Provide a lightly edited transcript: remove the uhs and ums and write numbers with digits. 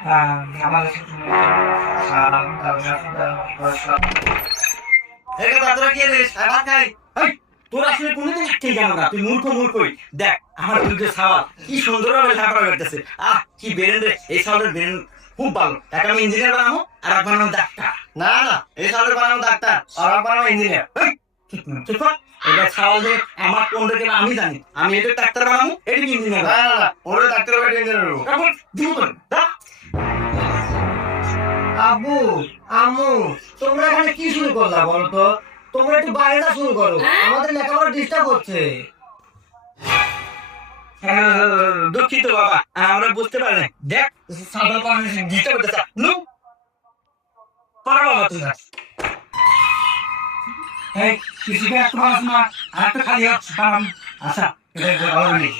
আমার তোরা কি রে সাবান খাই? তোর আসলে কোনোদিন ঠিক জানো না, তুই মূর্খই। দেখ আমার দুধের সাওয়াল কি সুন্দর ভাবে ঝাঁকা করতেছে। কি বেরেন রে, এই সাওয়ালের বেরেন খুব ভালো। তাকে আমি ইঞ্জিনিয়ার বানাবো আর এক বানাবো ডাক্তার। না না, এই সালের বানানো ডাক্তার আর আমার বানানো ইঞ্জিনিয়ার। এটা সাওয়াল যে আমার কোন দিকে আমি জানি, আমি এটা ডাক্তার বানাবো, এটা ইঞ্জিনিয়ার না না না, ওরে ডাক্তার হবে ইঞ্জিনিয়ার হবো। আব্বু আম্মু তোমরা এখানে কি শুরু করলা বলো তো? তোমরা একটু বাইরে শুরু করো, আমাদের লেখাপড়া ডিস্টার্ব হচ্ছে। দুঃখিত বাবা, আমরা বুঝতে পারি না। দেখ সাদা পানি ডিস্টার্ব করতেছে। নো পারো বাবা তুই না। এই কিছুকে একটু মানুষ না আর একটা খালি হচ্ছে কারণ আচ্ছা এটা ভালো নেই।